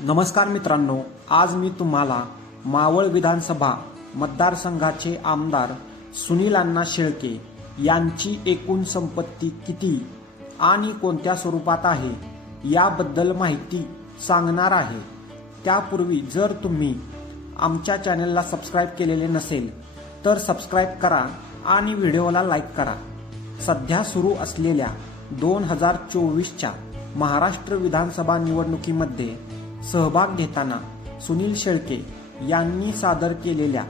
नमस्कार मित्रांनो, आज मी तुम्हाला मावळ विधानसभा मतदारसंघाचे आमदार सुनील अण्णा शेळके यांची एकूण संपत्ती किती आणि कोणत्या स्वरूपात आहे याबद्दल माहिती सांगणार आहे। त्यापूर्वी जर तुम्ही आमच्या चॅनलला सबस्क्राइब केलेले नसेल तर सबस्क्राइब करा आणि व्हिडिओला लाईक करा। सध्या सुरू असलेल्या 2024च्या महाराष्ट्र विधानसभा निवडणुकीमध्ये सहभाग घेताना सुनील शेळके यांनी सादर केलेल्या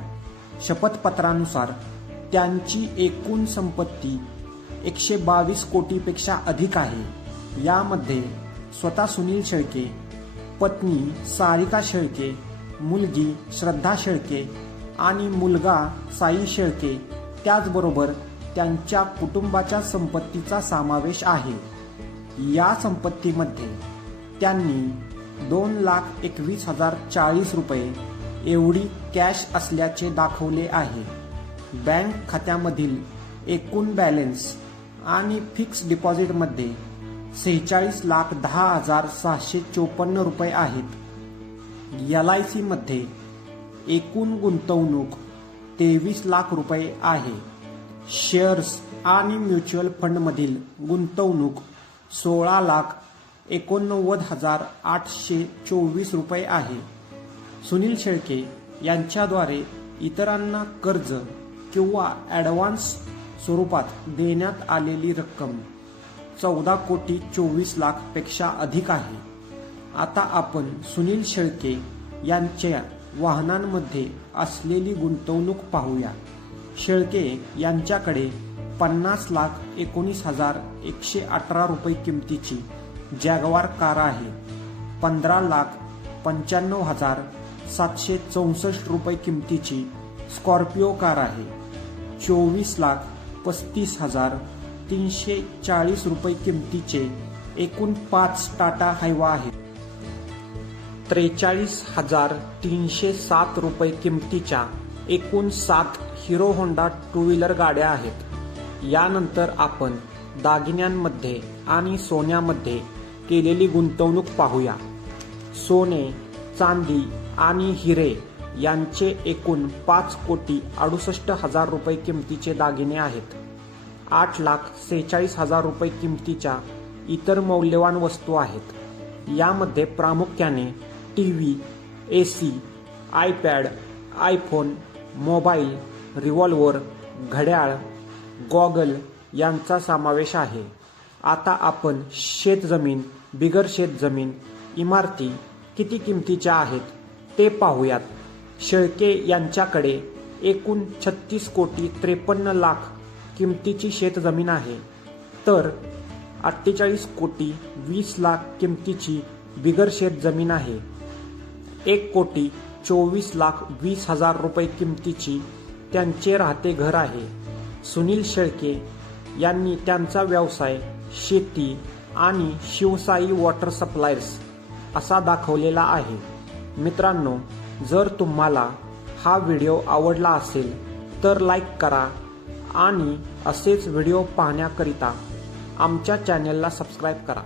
शपथपत्रानुसार त्यांची एकूण संपत्ती 122 कोटीपेक्षा अधिक आहे। यामध्ये स्वतः सुनील शेळके, पत्नी सारिका शेळके, मुलगी श्रद्धा शेळके आणि मुलगा साई शेळके त्याचबरोबर त्यांच्या कुटुंबाच्या संपत्तीचा समावेश आहे। या संपत्तीमध्ये त्यांनी 2,21,040 रुपये एवढी कॅश असल्याचे दाखवले आहे। बँक खात्यामधील एकूण बॅलन्स आणि फिक्स डिपॉझिटमध्ये 46,10,654 रुपये आहेत। LIC मध्ये एकूण गुंतवणूक 23 लाख रुपये आहे। शेअर्स आणि म्युच्युअल फंडमधील गुंतवणूक 16,89,824 रुपये आहे। सुनील शेळके यांच्याद्वारे इतरांना कर्ज किंवा ॲडव्हान्स स्वरूपात देण्यात आलेली रक्कम 14,24,00,000 पेक्षा अधिक आहे। आता आपण सुनील शेळके यांच्या वाहनांमध्ये असलेली गुंतवणूक पाहूया। शेळके यांच्याकडे 50,19,118 रुपये किमतीची जॅगवार कार आहे। 15,95,764 रुपये किमतीची स्कॉर्पिओ कार आहे। 24,35,340 रुपये किमतीचे एकूण 5 टाटा हायवा आहेत। 43,307 रुपये किमतीच्या एकूण 7 हिरो होंडा टू व्हीलर गाड्या आहेत। यानंतर आपण दागिन्यांमध्ये आणि सोन्यामध्ये केलेली गुंतवणूक पाहूया। सोने, चांदी आणि हिरे यांचे एकूण 5,68,00,000 रुपये किमतीचे दागिने आहेत। 8,46,000 रुपये किमतीच्या इतर मौल्यवान वस्तू आहेत। यामध्ये प्रामुख्याने TV, AC, iPad, iPhone, mobile, revolver, घड्याळ, गॉगल यांचा समावेश आहे। आता आपण शेतजमीन, बिगर शेतजमीन, इमारती किती किमतीच्या आहेत ते पाहूयात। शेळके यांच्याकडे एकूण 36,53,00,000 किमतीची शेतजमीन आहे, तर 48,20,00,000 किमतीची बिगर शेतजमीन आहे। 1,24,20,000 रुपये किमतीची त्यांचे राहते घर आहे। सुनील शेळके यांनी त्यांचा व्यवसाय शेती आणि शिवसाई वॉटर सप्लायर्स असा दाखवलेला आहे। मित्रांनो, जर तुम्हाला हा व्हिडिओ आवडला असेल तर लाईक करा आणि असेच व्हिडिओ पाहण्याकरिता आमच्या चॅनलला सबस्क्राईब करा।